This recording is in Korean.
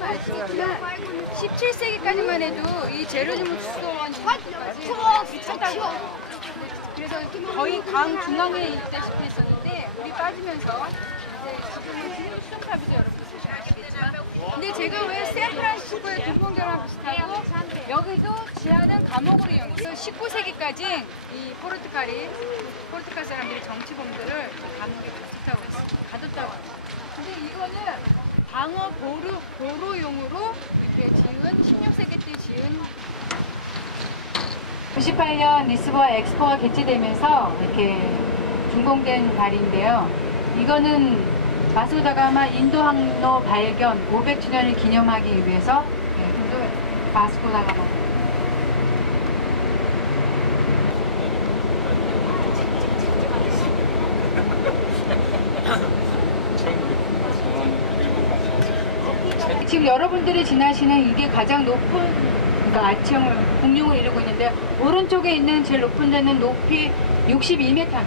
아시겠지만 17세기까지만 해도 이 제로니무스 수도원 미쳤다고 그래서 거의 강 중앙에 있다시피 했었는데 물이 빠지면서 이제 지금 수정탑이죠 여러분. 아시겠지만 근데 제가 왜 샌프란시스코의 동문교랑 비슷하고 여기도 지하는 감옥으로 이용했어요 19세기까지 이 포르투갈이 포르투갈 사람들이 정치범들을 가뒀다고 했어요 근데 이거는 방어 보루, 보루용으로 이렇게 지은 16세기 때 지은 98년 리스보아 엑스포가 개최되면서 이렇게 준공된 다리인데요. 이거는 바스코다가마 인도 항로 발견 500주년을 기념하기 위해서 네, 인도 바스코다가마 지금 여러분들이 지나시는 이게 가장 높은 그러니까 아치형을 공룡을 이루고 있는데 오른쪽에 있는 제일 높은 데는 높이 62m입니다.